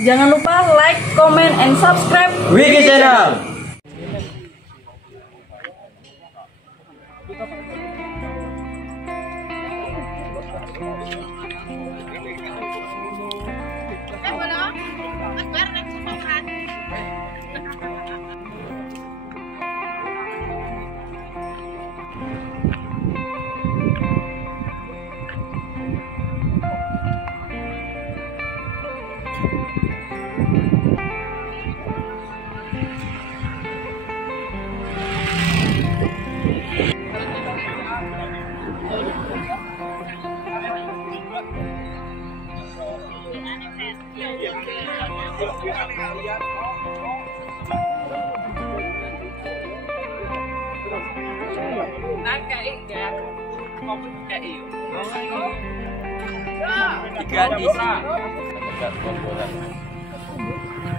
Jangan lupa like, comment, and subscribe Wiki Channel.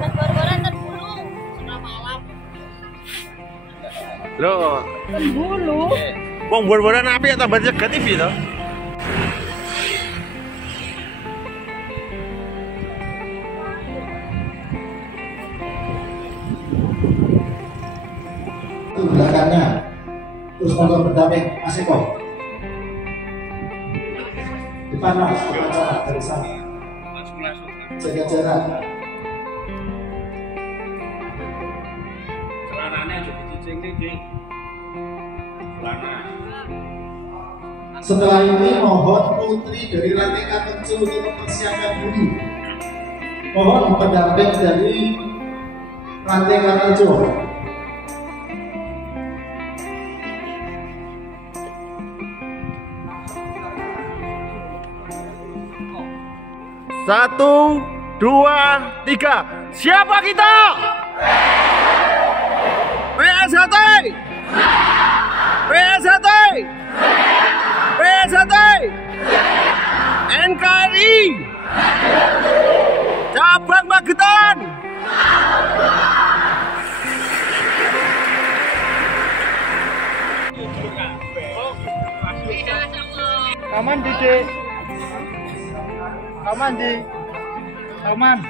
Gorgoran terbulu sudah malam. Loh, Bulu. wong bor-boran api atau baca ke TV toh? Itu belakangnya, terus motor berdamping masih kok. Depan mas, pengacara dari sana. Jaga jarak. Setelah ini mohon putri dari ranting kecil untuk mempersiapkan diri. Mohon pendamping dari ranting kecil. Satu, dua, tiga. Siapa kita? PSHT! PSHT! PSHT! NKRI! Cabang Magetan! Aman Dede. Aman di. Aman.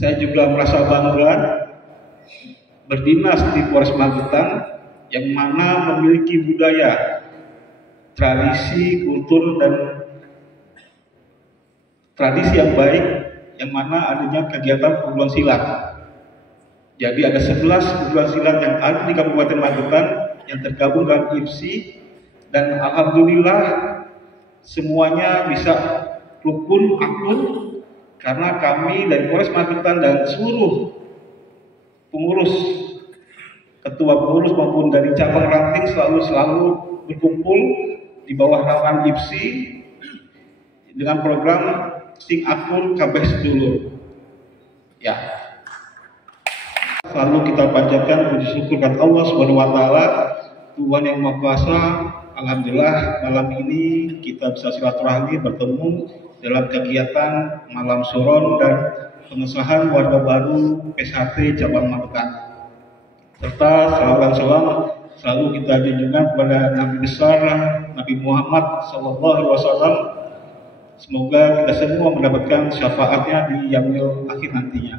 Saya juga merasa bangga berdinas di Polres Magetan yang mana memiliki budaya, tradisi, kultur, dan tradisi yang baik yang mana adanya kegiatan perguruan silat. Jadi ada 11 perguruan silat yang ada di Kabupaten Magetan yang tergabung dengan IPSI, dan alhamdulillah semuanya bisa rukun akur karena kami dari Polres Magetan dan seluruh pengurus, ketua pengurus maupun dari cabang ranting selalu berkumpul di bawah naungan IPSI dengan program Sing Akur Kabeh Sedulur. Ya. Selalu kita panjatkan puji syukur kepada Allah Subhanahu wa taala, Tuhan yang Maha Kuasa. Alhamdulillah malam ini kita bisa silaturahmi bertemu dalam kegiatan malam suron dan pengesahan warga baru PSHT Cabang Magetan. Serta salawat salam selalu kita junjungan kepada Nabi besar Nabi Muhammad SAW. Semoga kita semua mendapatkan syafaatnya di yaumil akhir nantinya.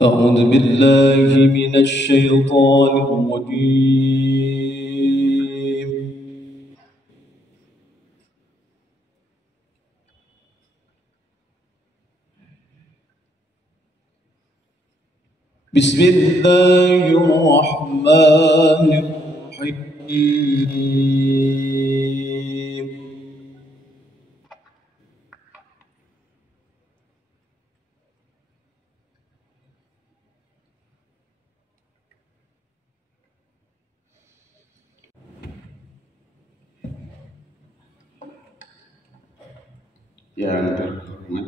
أعوذ بالله من الشيطان الرجيم Bismillahirrahmanirrahim. Yang terhormat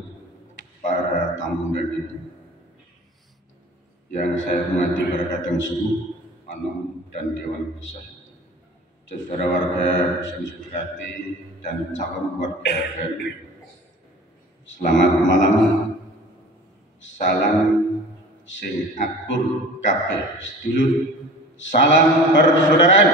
para tamu undangan, yang saya hormati para kadang suku, panom dan dewan besar, saudara warga Dusun Sudrati dan calon warga baru. Selamat malam, salam sing akur kabeh sedulur, salam persaudaraan.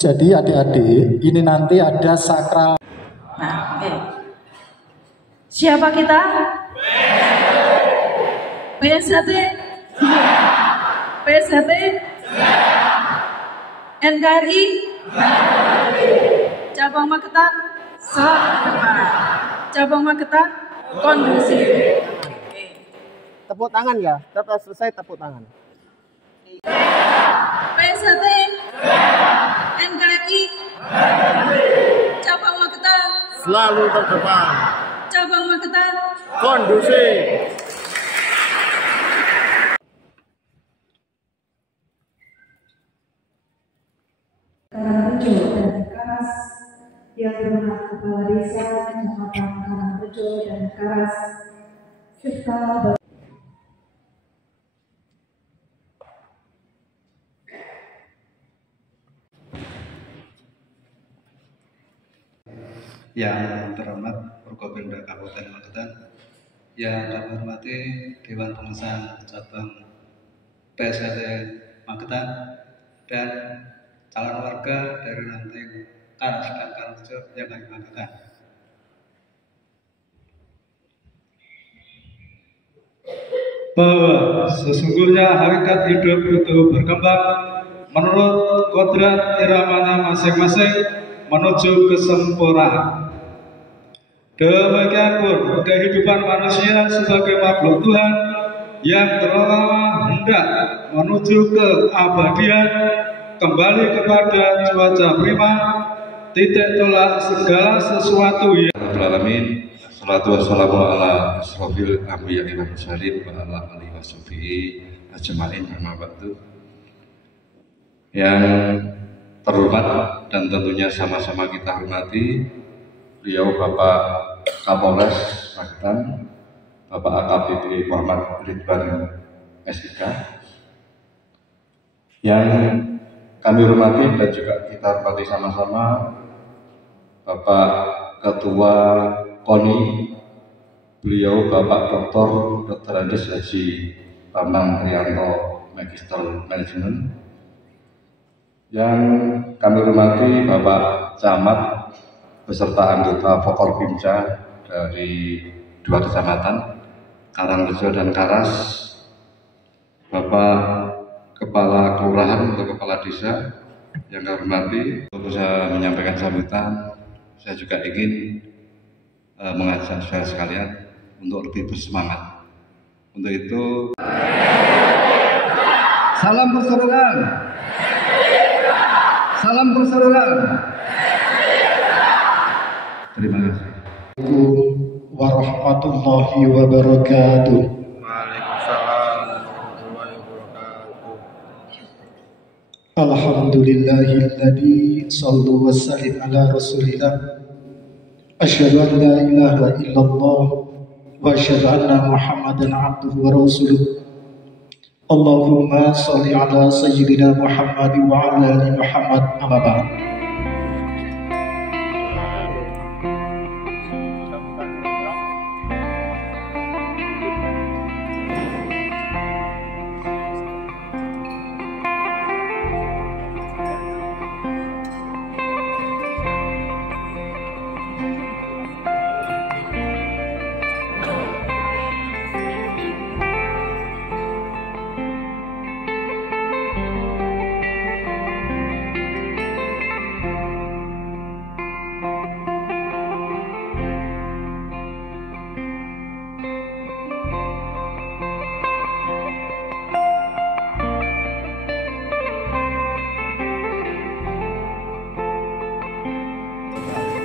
Jadi adik-adik, ini nanti ada sakral. Nah, oke. Siapa kita? PSHT? PSHT? NKRI? Cabang Magetan? Cabang Magetan? Kondusif. Tepuk tangan ya. Setelah selesai tepuk tangan. PSHT? NKRI? Cabang Magetan? Selalu terdepan. Cabang Magetan? Kondusif. Karangrejo dan Karas, yang berhormat Kepala Desa Kecamatan Karangrejo dan Karas, serta Yang terhormat Forkopimda Kabupaten Magetan, yang kami hormati Dewan Pengasahan Cabang PSHT Magetan, dan calon warga dari Ranting, Karas dan Karangrejo yang kami banggakan. Bahwa sesungguhnya hakikat hidup itu berkembang menurut kodrat iramanya masing-masing menuju kesempurnaan. Demikian pun kehidupan manusia sebagai makhluk Tuhan yang terlama hendak menuju keabadian, kembali kepada cuaca prima, titik tolak segala sesuatu yang Alamin. Salatu wassalamu ala asrofil anbiya wal mursalin wa ala alihi washabihi ajmain, amma ba'du. Yang terhormat dan tentunya sama-sama kita hormati beliau Bapak Kapolres Magetan, Bapak AKBP Muhammad Ridwan SIK, yang kami hormati dan juga kita hormati sama-sama Bapak Ketua KONI, beliau Bapak Dr. Andes Haji Bambang Trianto, Magister Manajemen, yang kami hormati Bapak Camat beserta anggota Forkopimda dari dua kecamatan Karangrejo dan Karas, Bapak Kepala Kelurahan atau Kepala Desa yang kami hormati. Untuk saya menyampaikan sambutan, saya juga ingin mengajak saudara sekalian untuk lebih bersemangat. Untuk itu, salam persaudaraan, salam persaudaraan. Terima kasih. Assalamualaikum warahmatullahi wabarakatuh. Waalaikumsalam warahmatullahi wabarakatuh. Alhamdulillahilladzi sallu wa sallim ala rasulillah. Asyhadu an la ilaha illallah wa asyhadu anna Muhammadan abduhu wa rasuluh. Allahumma shalli ala sayyidina Muhammad wa ala ali Muhammad. Amma ba'd.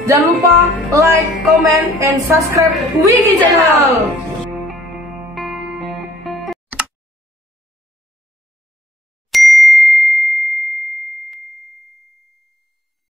Jangan lupa like, comment, and subscribe Wiki Channel.